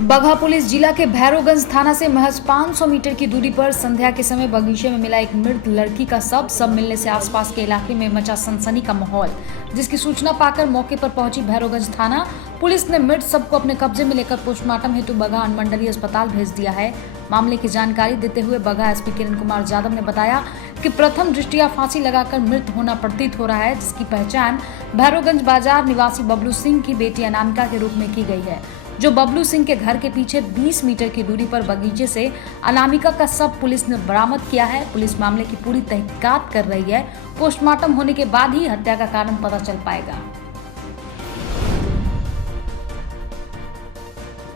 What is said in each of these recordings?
Bagaha police जिला के भैरवगंज थाना से महज 500 मीटर की दूरी पर संध्या के समय बगीचे में मिला एक मृत लड़की का सब मिलने से आसपास के इलाके में मचा सनसनी का माहौल। जिसकी सूचना पाकर मौके पर पहुंची भैरवगंज थाना पुलिस ने मृत शव को अपने कब्जे में लेकर पोस्टमार्टम हेतु बगहा अनुमंडलीय अस्पताल भेज दिया है। मामले की जानकारी देते हुए बगहा एसपी किरण कुमार यादव ने बताया कि प्रथम दृष्टया फांसी लगाकर मृत होना प्रतीत हो रहा है, जिसकी पहचान भैरवगंज बाजार निवासी बबलू सिंह की बेटी अनामिका के रूप में की गई है, जो बबलू सिंह के घर के पीछे 20 मीटर की दूरी पर बगीचे से अनामिका का शव पुलिस ने बरामद किया है। पुलिस मामले की पूरी तहकीकात कर रही है। पोस्टमार्टम होने के बाद ही हत्या का कारण पता चल पाएगा।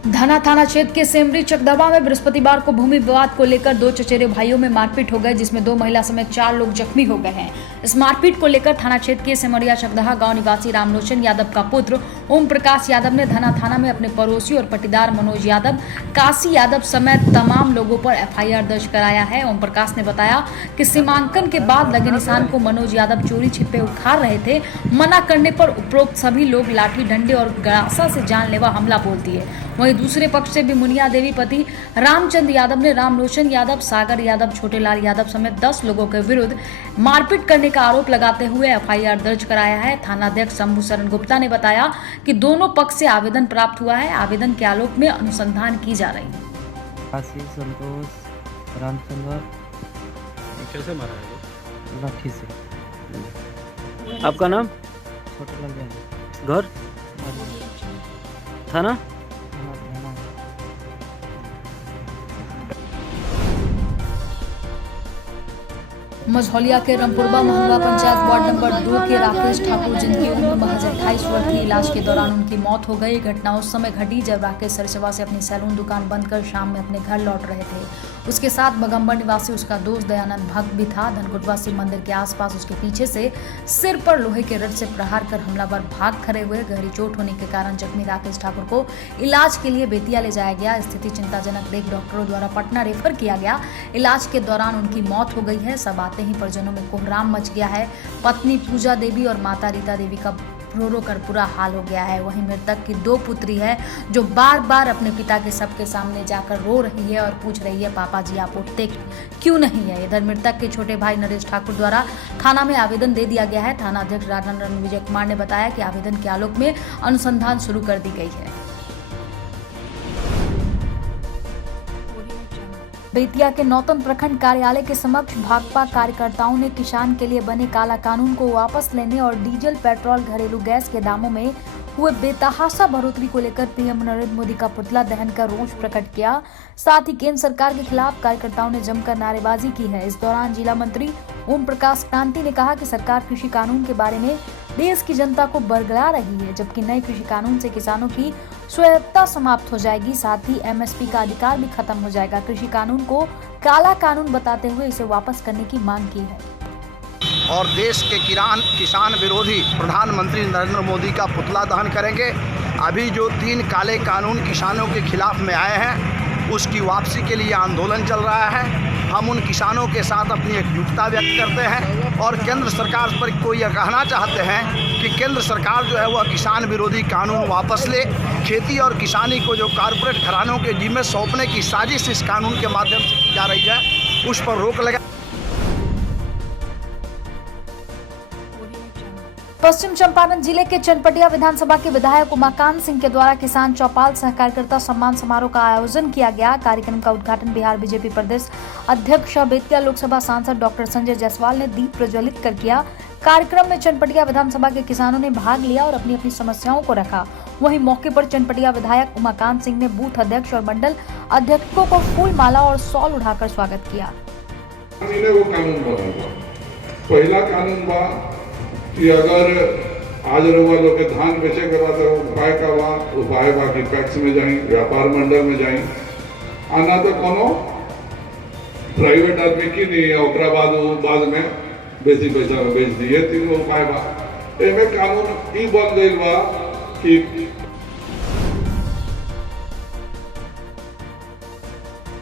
धना थाना क्षेत्र के सेमरी चकदवा में बृहस्पतिवार को भूमि विवाद को लेकर दो चचेरे भाइयों में मारपीट हो गई, जिसमें 2 महिला समेत 4 लोग जख्मी हो गए हैं। इस मारपीट को लेकर थाना क्षेत्र के सेमरिया चकदहा गांव निवासी रामलोचन यादव का पुत्र ओम प्रकाश यादव ने धना थाना में अपने पड़ोसी और पटीदार मनोज यादव, काशी यादव समेत तमाम लोगों पर एफआईआर दर्ज कराया है। ओम प्रकाश ने बताया कि सीमांकन के बाद लगे निशान को मनोज यादव चोरी छिपे उखाड़ रहे थे। मना करने पर उपरोक्त सभी लोग लाठी डंडे और गड़ासा से जानलेवा हमला बोल दिए। वहीं दूसरे पक्ष से भी मुनिया देवी पति रामचंद्र यादव ने रामलोचन यादव, सागर यादव, छोटेलाल यादव समेत 10 लोगों के विरुद्ध मारपीट करने का आरोप लगाते हुए एफआईआर दर्ज कराया है। थानाध्यक्ष शंभू शरण गुप्ता ने बताया कि दोनों पक्ष से आवेदन प्राप्त हुआ है। आवेदन के आलोक में अनुसंधान की जा रही है। संतोष रामचंद्र कैसे मारा है? लाठी से। आपका नाम? छोटेलाल यादव। घर? थाना? मझौलिया के रमपुरबा महंगा पंचायत वार्ड नंबर 2 के राकेश ठाकुर, जिनकी उम्र महज 28 वर्ष थी, इलाज के दौरान उनकी मौत हो गई। घटना उस समय घटी जब राकेश सरसेवा से अपनी सैलून दुकान बंद कर शाम में अपने घर लौट रहे थे। उसके साथ बगम्बर निवासी उसका दोस्त दयानंद भक्त भी था। धनकुटवा शिव मंदिर के आसपास उसके पीछे से सिर पर लोहे के रड से प्रहार कर हमलावर भाग खड़े हुए। गहरी चोट होने के कारण जख्मी राकेश ठाकुर को इलाज के लिए बेतिया ले जाया गया। स्थिति चिंताजनक देख डॉक्टरों द्वारा पटना रेफर किया गया। इलाज के दौरान उनकी मौत हो गई है। सब आते ही परिजनों में कोहराम मच गया है। पत्नी पूजा देवी और माता रीता देवी का रो कर पूरा हाल हो गया है। वहीं मृतक की 2 पुत्री है, जो बार बार अपने पिता के सबके सामने जाकर रो रही है और पूछ रही है, पापा जी आप उठते क्यों नहीं है। इधर मृतक के छोटे भाई नरेश ठाकुर द्वारा थाना में आवेदन दे दिया गया है। थाना अध्यक्ष राजन विजय कुमार ने बताया कि आवेदन के आलोक में अनुसंधान शुरू कर दी गई है। बेतिया के नौतन प्रखंड कार्यालय के समक्ष भाकपा कार्यकर्ताओं ने किसान के लिए बने काला कानून को वापस लेने और डीजल, पेट्रोल, घरेलू गैस के दामों में हुए बेतहाशा बढ़ोतरी को लेकर पीएम नरेंद्र मोदी का पुतला दहन कर रोष प्रकट किया। साथ ही केंद्र सरकार के खिलाफ कार्यकर्ताओं ने जमकर नारेबाजी की है। इस दौरान जिला मंत्री ओम प्रकाश क्रांति ने कहा कि सरकार कृषि कानून के बारे में देश की जनता को बरगला रही है, जबकि नए कृषि कानून से किसानों की स्वायत्तता समाप्त हो जाएगी। साथ ही एमएसपी का अधिकार भी खत्म हो जाएगा। कृषि कानून को काला कानून बताते हुए इसे वापस करने की मांग की है। और देश के किसान विरोधी प्रधानमंत्री नरेंद्र मोदी का पुतला दहन करेंगे। अभी जो 3 काले कानून किसानों के खिलाफ में आए हैं, उसकी वापसी के लिए आंदोलन चल रहा है। हम उन किसानों के साथ अपनी एकजुटता व्यक्त करते हैं और केंद्र सरकार पर कोई यह कहना चाहते हैं कि केंद्र सरकार जो है वह किसान विरोधी कानून वापस ले। खेती और किसानी को जो कारपोरेट घरानों के जिम्मे सौंपने की साजिश इस कानून के माध्यम से की जा रही है, उस पर रोक लगा। पश्चिम चंपारण जिले के चनपटिया विधानसभा के विधायक उमाकांत सिंह के द्वारा किसान चौपाल सह कार्यकर्ता सम्मान समारोह का आयोजन किया गया। कार्यक्रम का उद्घाटन बिहार बीजेपी प्रदेश अध्यक्ष बेतिया लोकसभा सांसद डॉक्टर संजय जायसवाल ने दीप प्रज्वलित कर किया। कार्यक्रम में चनपटिया विधानसभा के किसानों ने भाग लिया और अपनी अपनी समस्याओं को रखा। वहीं मौके पर चनपटिया विधायक उमाकांत सिंह ने बूथ अध्यक्ष और मंडल अध्यक्षों को फूल माला और शॉल उठाकर स्वागत किया। पहला कानून कि अगर आज रउआ लोग के धान बेचे के बाद उपाय का उपाय बाकी पैक्स में जाई, व्यापार मंडल में जाई, आना तो कोनो प्राइवेट आदमी की नहीं है। ओकरा बाद में बेसी पैसा में बेच दिए। 3 उपाय बा। एमे कानून ई बन गई बा कि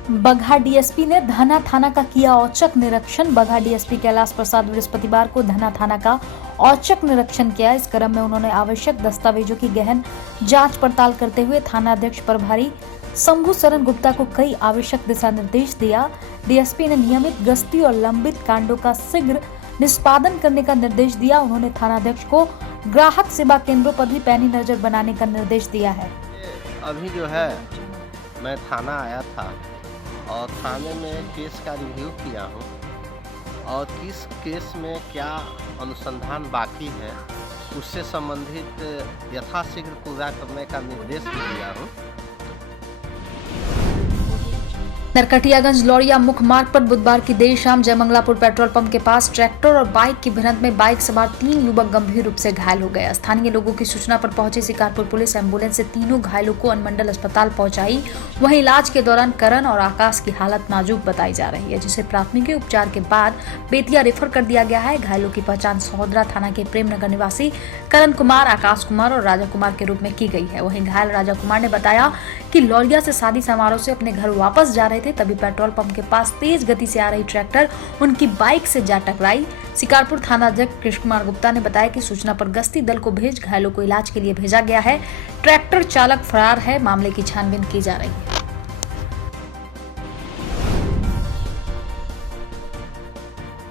बगहा डीएसपी ने धना थाना का किया औचक निरीक्षण। बगहा डीएसपी कैलाश प्रसाद बृहस्पतिवार को धना थाना का औचक निरीक्षण किया। इस क्रम में उन्होंने आवश्यक दस्तावेजों की गहन जांच पड़ताल करते हुए थाना अध्यक्ष प्रभारी शंभू शरण गुप्ता को कई आवश्यक दिशा निर्देश दिया। डीएसपी ने नियमित गश्ती और लंबित कांडों का शीघ्र निष्पादन करने का निर्देश दिया। उन्होंने थानाध्यक्ष को ग्राहक सेवा केंद्रों पर भी पैनी नजर बनाने का निर्देश दिया है। अभी जो है मैं थाना आया था और थाने में केस का रिव्यू किया हूँ और किस केस में क्या अनुसंधान बाकी है उससे संबंधित यथाशीघ्र पूरा करने का निर्देश भी दिया हूँ। नरकटियागंज लौरिया मुख्य मार्ग पर बुधवार की देर शाम जयमंगलापुर पेट्रोल पंप के पास ट्रैक्टर और बाइक की भिड़ंत में बाइक सवार 3 युवक गंभीर रूप से घायल हो गए। स्थानीय लोगों की सूचना पर पहुंची शिकारपुर पुलिस एम्बुलेंस से तीनों घायलों को अनुमंडल अस्पताल पहुंचाई। वहीं इलाज के दौरान करण और आकाश की हालत नाजुक बताई जा रही है, जिसे प्राथमिक उपचार के बाद बेतिया रेफर कर दिया गया है। घायलों की पहचान सहोदरा थाना के प्रेमनगर निवासी करण कुमार, आकाश कुमार और राजा कुमार के रूप में की गई है। वहीं घायल राजा कुमार ने बताया कि लौरिया से शादी समारोह से अपने घर वापस जा रहे थे, तभी पेट्रोल पंप के पास तेज गति से आ रही ट्रैक्टर उनकी बाइक से जा टकराई। शिकारपुर थाना अध्यक्ष कृष्ण कुमार गुप्ता ने बताया कि सूचना पर गश्ती दल को भेज घायलों को इलाज के लिए भेजा गया है। ट्रैक्टर चालक फरार है, मामले की छानबीन की जा रही है।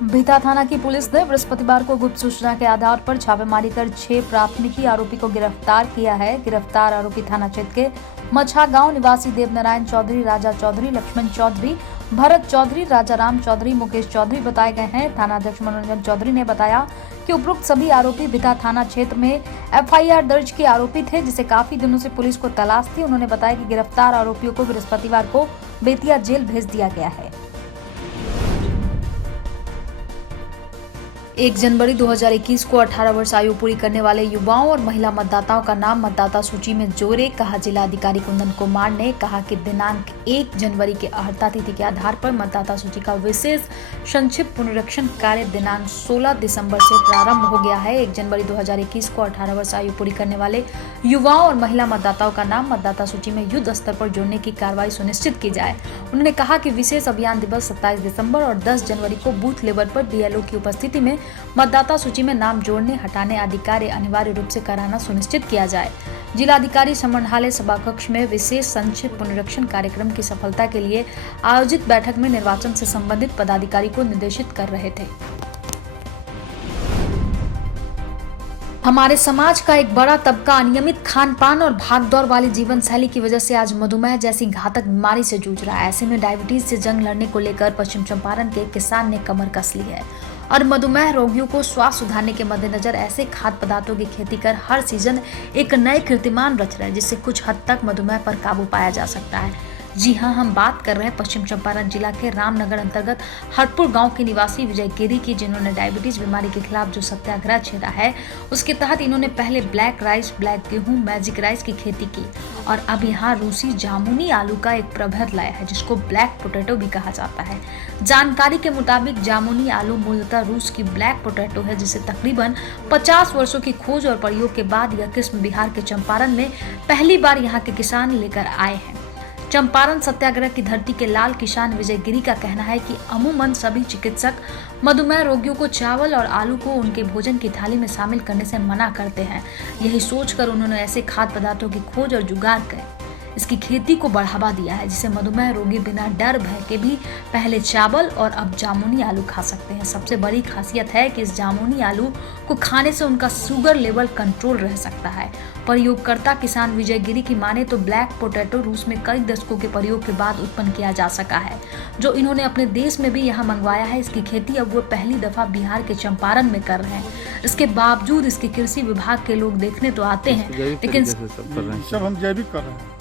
बीता थाना की पुलिस ने बृहस्पतिवार को गुप्त सूचना के आधार पर छापेमारी कर 6 प्राथमिकी आरोपी को गिरफ्तार किया है। गिरफ्तार आरोपी थाना क्षेत्र के मछा गांव निवासी देवनारायण चौधरी, राजा चौधरी, लक्ष्मण चौधरी, भरत चौधरी, राजाराम चौधरी, मुकेश चौधरी बताए गए हैं। थाना अध्यक्ष मनोरंजन चौधरी ने बताया कि उपरोक्त सभी आरोपी बीता थाना क्षेत्र में एफआईआर दर्ज के आरोपी थे, जिसे काफी दिनों से पुलिस को तलाश थी। उन्होंने बताया कि गिरफ्तार आरोपियों को बृहस्पतिवार को बेतिया जेल भेज दिया गया है। 1 जनवरी 2021 को 18 वर्ष आयु पूरी करने वाले युवाओं और महिला मतदाताओं का नाम मतदाता सूची में जोड़े, कहा जिला अधिकारी कुंदन कुमार ने। कहा कि दिनांक 1 जनवरी के अर्हता तिथि के आधार पर मतदाता सूची का विशेष संक्षिप्त पुनरीक्षण कार्य दिनांक 16 दिसंबर से प्रारंभ हो गया है। 1 जनवरी 2021 को 18 वर्ष आयु पूरी करने वाले युवाओं और महिला मतदाताओं का नाम मतदाता सूची में युद्ध स्तर पर जोड़ने की कार्रवाई सुनिश्चित की जाए। उन्होंने कहा कि विशेष अभियान दिवस 27 दिसंबर और 10 जनवरी को बूथ लेवल पर बीएलओ की उपस्थिति में मतदाता सूची में नाम जोड़ने, हटाने आदि कार्य अनिवार्य रूप से कराना सुनिश्चित किया जाए। जिलाधिकारी समाहरणालय सभाकक्ष में विशेष संक्षिप्त पुनरीक्षण कार्यक्रम की सफलता के लिए आयोजित बैठक में निर्वाचन से संबंधित पदाधिकारी को निर्देशित कर रहे थे। हमारे समाज का एक बड़ा तबका अनियमित खान पान और भागदौड़ वाली जीवन शैली की वजह से आज मधुमेह जैसी घातक बीमारी से जूझ रहा है। ऐसे में डायबिटीज से जंग लड़ने को लेकर पश्चिम चंपारण के किसान ने कमर कस ली है और मधुमेह रोगियों को स्वास्थ्य सुधारने के मद्देनजर ऐसे खाद्य पदार्थों की खेती कर हर सीजन एक नए कीर्तिमान रच रहे हैं, जिससे कुछ हद तक मधुमेह पर काबू पाया जा सकता है। जी हां, हम बात कर रहे हैं पश्चिम चंपारण जिला के रामनगर अंतर्गत हरपुर गांव के निवासी विजय गिरी की, जिन्होंने डायबिटीज बीमारी के खिलाफ जो सत्याग्रह छेड़ा है उसके तहत इन्होंने पहले ब्लैक राइस, ब्लैक गेहूं, मैजिक राइस की खेती की और अब यहाँ रूसी जामुनी आलू का एक प्रभेद लाया है, जिसको ब्लैक पोटैटो भी कहा जाता है। जानकारी के मुताबिक जामुनी आलू मूलतः रूस की ब्लैक पोटैटो है, जिसे तकरीबन 50 वर्षों की खोज और प्रयोग के बाद यह किस्म बिहार के चंपारण में पहली बार यहाँ के किसान लेकर आए हैं। चंपारण सत्याग्रह की धरती के लाल किसान विजय गिरी का कहना है कि अमूमन सभी चिकित्सक मधुमेह रोगियों को चावल और आलू को उनके भोजन की थाली में शामिल करने से मना करते हैं। यही सोचकर उन्होंने ऐसे खाद्य पदार्थों की खोज और जुगाड़ कर इसकी खेती को बढ़ावा दिया है, जिसे मधुमेह रोगी बिना डर भय के भी पहले चावल और अब जामुनी आलू खा सकते हैं। सबसे बड़ी खासियत है कि इस जामुनी आलू को खाने से उनका शुगर लेवल कंट्रोल रह सकता है। प्रयोगकर्ता किसान विजय गिरी की माने तो ब्लैक पोटैटो रूस में कई दशकों के प्रयोग के बाद उत्पन्न किया जा सका है, जो इन्होंने अपने देश में भी यहाँ मंगवाया है। इसकी खेती अब वो पहली दफा बिहार के चंपारण में कर रहे हैं। इसके बावजूद इसके कृषि विभाग के लोग देखने तो आते हैं, लेकिन सब हम जैविक कर रहे हैं।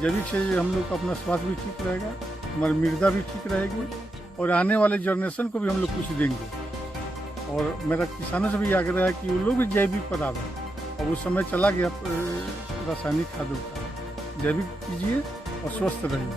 जैविक से हम लोग का अपना स्वास्थ्य भी ठीक रहेगा, हमारी मृदा भी ठीक रहेगी और आने वाले जनरेशन को भी हम लोग कुछ देंगे। और मेरा किसानों से भी आग्रह है कि वो लोग भी जैविक पर आ रहे हैं। और उस समय चला गया रासायनिक खादों का, जैविक कीजिए और स्वस्थ रहिए।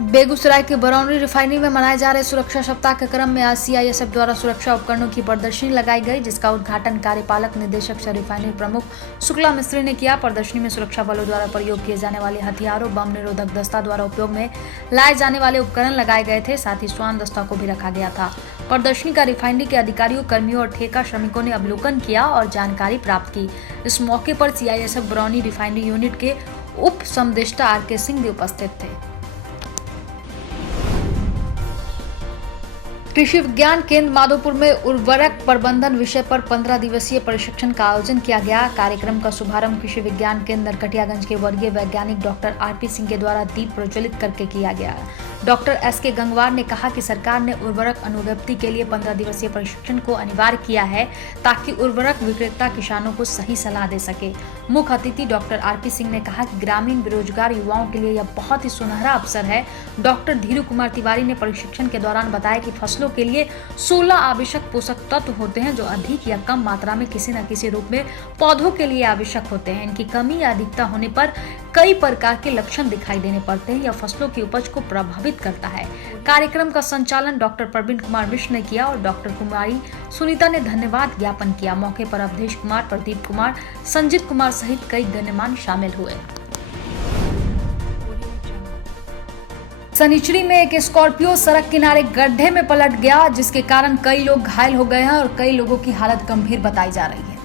बेगूसराय के बरौनी रिफाइनरी में मनाए जा रहे सुरक्षा सप्ताह के क्रम में आज सीआईएसएफ द्वारा सुरक्षा उपकरणों की प्रदर्शनी लगाई गई, जिसका उद्घाटन कार्यपालक निदेशक सह रिफाइनरी प्रमुख शुक्ला मिस्त्री ने किया। प्रदर्शनी में सुरक्षा बलों द्वारा प्रयोग किए जाने वाले हथियारों, बम निरोधक दस्ता द्वारा उपयोग में लाए जाने वाले उपकरण लगाए गए थे, साथ ही स्वान दस्ता को भी रखा गया था। प्रदर्शनी का रिफाइनरी के अधिकारियों, कर्मियों और ठेका श्रमिकों ने अवलोकन किया और जानकारी प्राप्त की। इस मौके पर सीआईएसएफ बरौनी रिफाइनरी यूनिट के उप समदेष्टा आर.के. सिंह भी उपस्थित थे। कृषि विज्ञान केंद्र माधोपुर में उर्वरक प्रबंधन विषय पर 15 दिवसीय प्रशिक्षण का आयोजन किया गया। कार्यक्रम का शुभारंभ कृषि विज्ञान केंद्र नरकटियागंज के वर्गीय वैज्ञानिक डॉक्टर आर.पी. सिंह के द्वारा दीप प्रज्वलित करके किया गया। Doctor S K. गंगवार ने कहा कि सरकार ने उर्वरक अनुज्ञप्ति के लिए 15 दिवसीय प्रशिक्षण को अनिवार्य किया है, ताकि उर्वरक विक्रेता किसानों को सही सलाह दे सके। मुख्य अतिथि डॉक्टर आर.पी. सिंह ने कहा कि ग्रामीण बेरोजगार युवाओं के लिए यह बहुत ही सुनहरा अवसर है। डॉक्टर धीरू कुमार तिवारी ने प्रशिक्षण के दौरान बताया कि फसलों के लिए 16 आवश्यक पोषक तत्व होते हैं, जो अधिक या कम मात्रा में किसी न किसी रूप में पौधों के लिए आवश्यक होते हैं। इनकी कमी या अधिकता होने पर कई प्रकार के लक्षण दिखाई देने पड़ते हैं या फसलों की उपज को प्रभावित करता है। कार्यक्रम का संचालन डॉक्टर प्रवीण कुमार मिश्र ने किया और डॉक्टर कुमारी सुनीता ने धन्यवाद ज्ञापन किया। मौके पर अवधेश कुमार, प्रदीप कुमार, संजीत कुमार सहित कई गण्यमान्य शामिल हुए। सनिचरी में एक स्कॉर्पियो सड़क किनारे गड्ढे में पलट गया, जिसके कारण कई लोग घायल हो गए हैं और कई लोगों की हालत गंभीर बताई जा रही है।